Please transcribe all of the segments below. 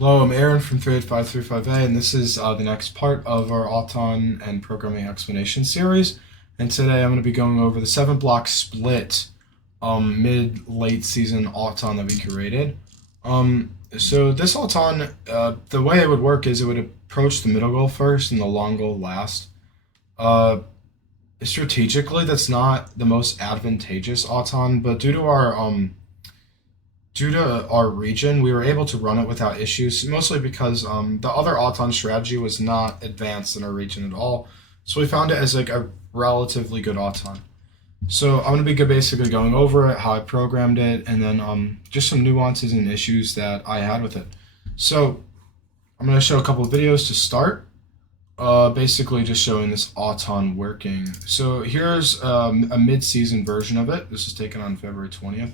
Hello, I'm Aaron from 38535A, and this is the next part of our Auton and Programming Explanation series. And today I'm going to be going over the 7-block split mid-late season Auton that we created. So this Auton, the way it would work is it would approach the middle goal first and the long goal last. Strategically, that's not the most advantageous Auton, but due to our region, we were able to run it without issues, mostly because the other Auton strategy was not advanced in our region at all. So we found it as like a relatively good Auton. So I'm going to be basically going over it, how I programmed it, and then just some nuances and issues that I had with it. So I'm going to show a couple of videos to start, basically just showing this Auton working. So here's a mid-season version of it. This is taken on February 20th.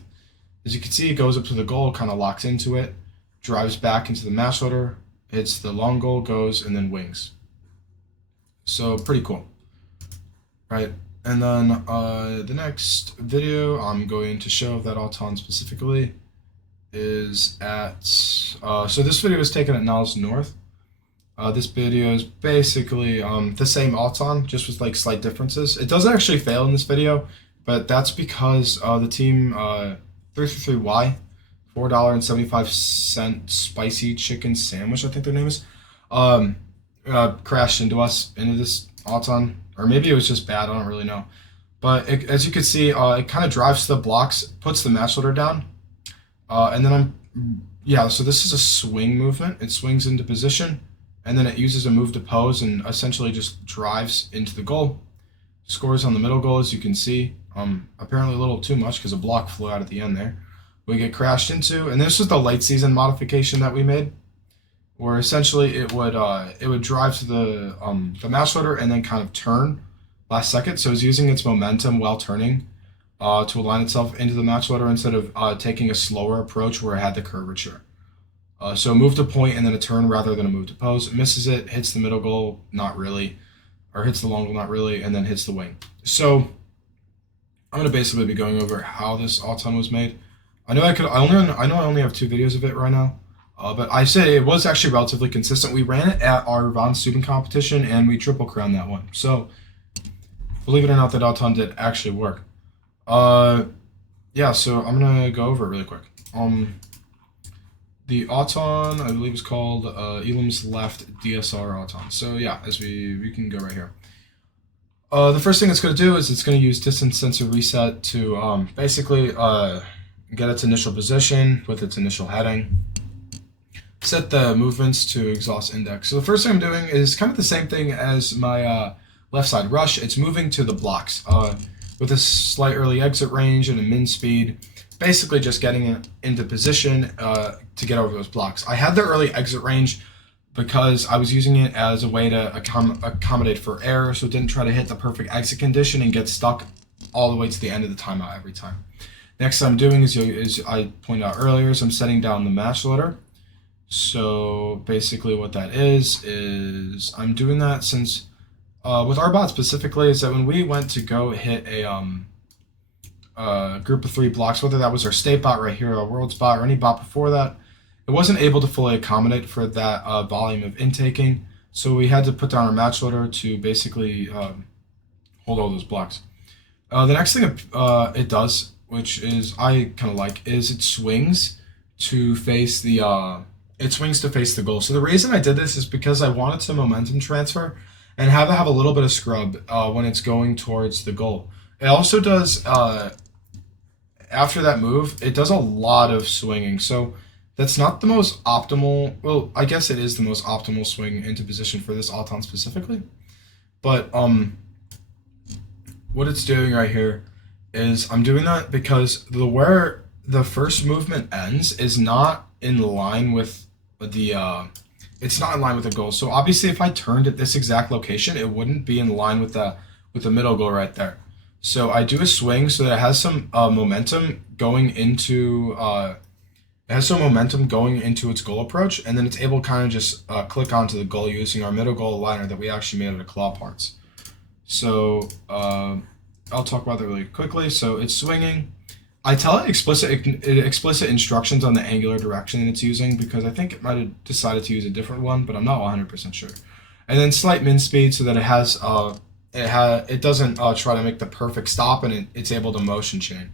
As you can see, it goes up to the goal, kind of locks into it, drives back into the match loader, hits the long goal, goes, and then wings. So pretty cool, right? And then the next video I'm going to show of that Auton specifically is at, so this video was taken at Niles North. This video is basically the same Auton, just with like slight differences. It doesn't actually fail in this video, but that's because the team 333Y, $4.75 spicy chicken sandwich, I think their name is, crashed into this Auton, or maybe it was just bad, I don't really know. But as you can see, it kind of drives to the blocks, puts the match loader down, and then so this is a swing movement. It swings into position, and then it uses a move to pose and essentially just drives into the goal. Scores on the middle goal, as you can see. Apparently a little too much because a block flew out at the end there. We get crashed into, and this was the late season modification that we made, where essentially it would drive to the match loader and then kind of turn last second. So it's using its momentum while turning to align itself into the match loader instead of taking a slower approach where it had the curvature. So move to point and then a turn rather than a move to pose. It misses it, hits the middle goal, not really, or hits the long goal, not really, and then hits the wing. So I'm gonna basically be going over how this Auton was made. I know I only have 2 videos of it right now, but I say it was actually relatively consistent. We ran it at our Von Steuben competition and we triple crowned that one. So believe it or not, that Auton did actually work. Yeah, so I'm gonna go over it really quick. The Auton, I believe, is called Elam's Left DSR Auton. So yeah, as we can go right here. The first thing it's going to do is it's going to use distance sensor reset to basically get its initial position with its initial heading, set the movements to exhaust index. So the first thing I'm doing is kind of the same thing as my left side rush. It's moving to the blocks with a slight early exit range and a min speed, basically just getting it into position to get over those blocks. I had the early exit range because I was using it as a way to accommodate for error, so it didn't try to hit the perfect exit condition and get stuck all the way to the end of the timeout every time. Next I'm doing is I pointed out earlier, is I'm setting down the match loader. So basically what that is I'm doing that since with our bot specifically, is that when we went to go hit a group of 3 blocks, whether that was our state bot right here, our world's bot, or any bot before that, it wasn't able to fully accommodate for that volume of intaking, so we had to put down our match loader to basically hold all those blocks. The next thing it does, which is I kind of like, is it swings to face the goal. So the reason I did this is because I wanted to momentum transfer and have a little bit of scrub when it's going towards the goal. It also does after that move, it does a lot of swinging. So that's not the most optimal, well, I guess it is the most optimal swing into position for this Auton specifically. But what it's doing right here is I'm doing that because where the first movement ends is not in line with it's not in line with the goal. So obviously if I turned at this exact location, it wouldn't be in line with the middle goal right there. So I do a swing so that it has some momentum going into its goal approach, and then it's able to kind of just click onto the goal using our middle goal liner that we actually made out of claw parts. So I'll talk about that really quickly. So it's swinging. I tell it explicit instructions on the angular direction that it's using because I think it might have decided to use a different one, but I'm not 100% sure. And then slight min speed so that it doesn't try to make the perfect stop and it's able to motion chain.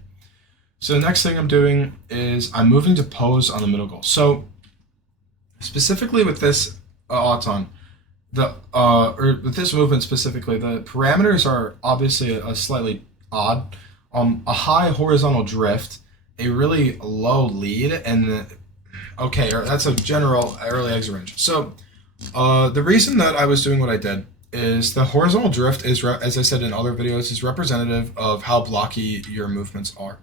So the next thing I'm doing is I'm moving to pose on the middle goal. So specifically with this auton, or with this movement specifically, the parameters are obviously a slightly odd. A high horizontal drift, a really low lead, and that's a general early exit range. So the reason that I was doing what I did is the horizontal drift is, as I said in other videos, is representative of how blocky your movements are.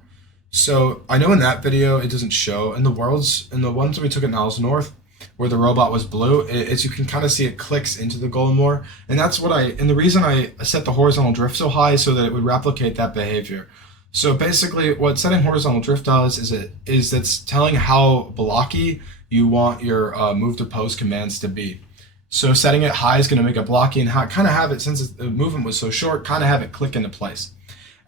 So I know in that video it doesn't show in the ones that we took at Niles North, where the robot was blue, as you can kind of see it clicks into the goal more, and that's what and the reason I set the horizontal drift so high is so that it would replicate that behavior. So basically, what setting horizontal drift does is that's telling how blocky you want your move to pose commands to be. So setting it high is going to make it blocky and kind of have it, since the movement was so short, kind of have it click into place.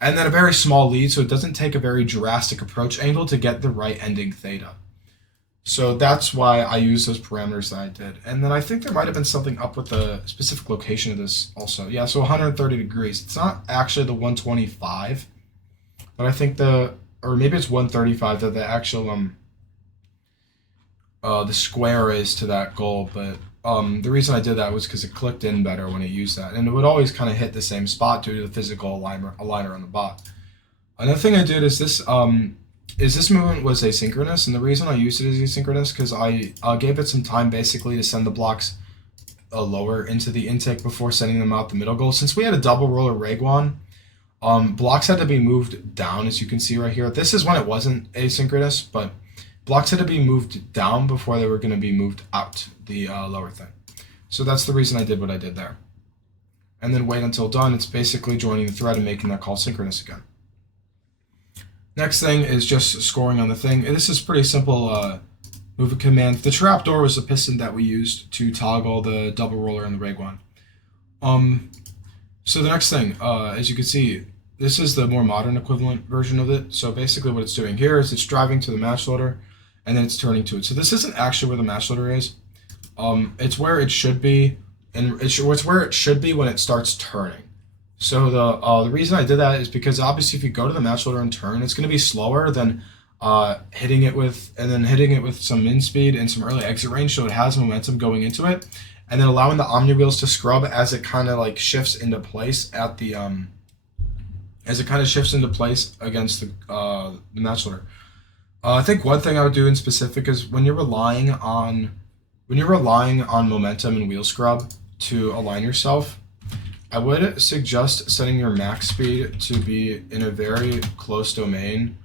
And then a very small lead, so it doesn't take a very drastic approach angle to get the right ending theta. So that's why I use those parameters that I did. And then I think there might have been something up with the specific location of this also. Yeah, so 130 degrees. It's not actually the 125, but I think or maybe it's 135 that the actual the square is to that goal. But the reason I did that was because it clicked in better when it used that, and it would always kind of hit the same spot due to the physical aligner on the bot. Another thing I did is this movement was asynchronous, and the reason I used it as asynchronous because I gave it some time basically to send the blocks lower into the intake before sending them out the middle goal. Since we had a double roller Raguan, blocks had to be moved down, as you can see right here. This is when it wasn't asynchronous, but blocks had to be moved down before they were going to be moved out the lower thing. So that's the reason I did what I did there. And then wait until done. It's basically joining the thread and making that call synchronous again. Next thing is just scoring on the thing. This is pretty simple movement command. The trapdoor was the piston that we used to toggle the double roller and the Raguan. So the next thing, as you can see, this is the more modern equivalent version of it. So basically what it's doing here is it's driving to the match loader and then it's turning to it. So this isn't actually where the match loader is. It's where it should be, and it's where it should be when it starts turning. So the reason I did that is because obviously if you go to the match loader and turn, it's going to be slower than hitting it with some min speed and some early exit range, so it has momentum going into it, and then allowing the omni wheels to scrub as it kind of like shifts into place at the against the match loader. I think one thing I would do in specific is when you're relying on momentum and wheel scrub to align yourself, I would suggest setting your max speed to be in a very close domain,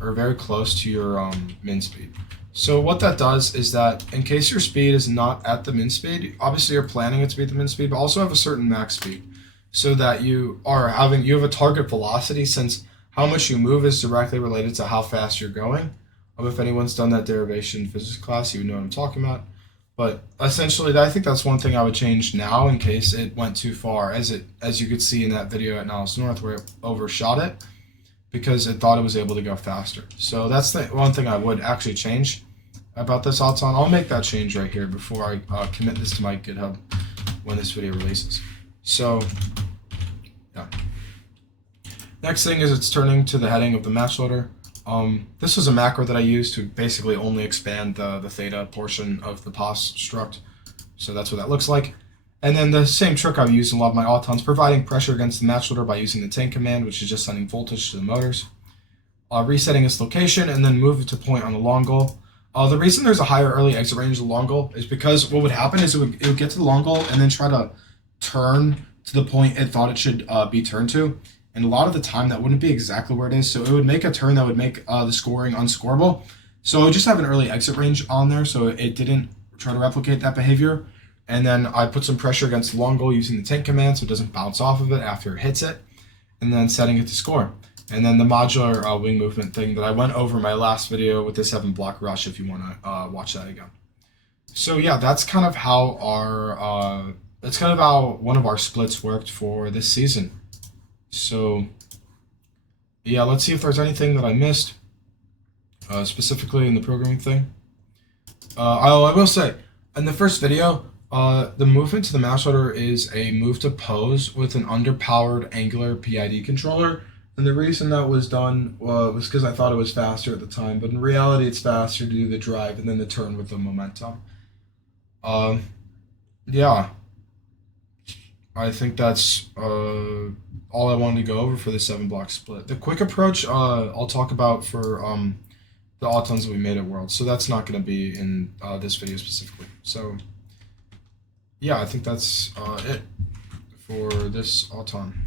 or very close to your min speed. So what that does is that in case your speed is not at the min speed, obviously you're planning it to be at the min speed, but also have a certain max speed, so that you have a target velocity, since how much you move is directly related to how fast you're going. If anyone's done that derivation in physics class, you would know what I'm talking about. But essentially, I think that's one thing I would change now in case it went too far, as you could see in that video at Niles North where it overshot it because it thought it was able to go faster. So that's the one thing I would actually change about this auton. I'll make that change right here before I commit this to my GitHub when this video releases. So, yeah. Next thing is it's turning to the heading of the match loader. This was a macro that I used to basically only expand the theta portion of the pos struct. So that's what that looks like. And then the same trick I've used in a lot of my autons, providing pressure against the match loader by using the tank command, which is just sending voltage to the motors. Resetting its location, and then move it to point on the long goal. The reason there's a higher early exit range of the long goal is because what would happen is it would get to the long goal and then try to turn to the point it thought it should be turned to. And a lot of the time that wouldn't be exactly where it is. So it would make a turn that would make the scoring unscorable. So it would just have an early exit range on there, so it didn't try to replicate that behavior. And then I put some pressure against the long goal using the tank command so it doesn't bounce off of it after it hits it. And then setting it to score. And then the modular wing movement thing that I went over in my last video with the 7 block rush if you want to watch that again. So yeah, that's kind of how one of our splits worked for this season. So Yeah, let's see if there's anything that I missed, specifically in the programming thing. I will say, in the first video, the movement to the mouse order is a move to pose with an underpowered angular PID controller. And the reason that was done was because I thought it was faster at the time, but in reality, it's faster to do the drive and then the turn with the momentum. Um, yeah, I think that's all I wanted to go over for the 7 block split. The quick approach I'll talk about for the autons that we made at World, so that's not going to be in this video specifically. So yeah, I think that's it for this auton.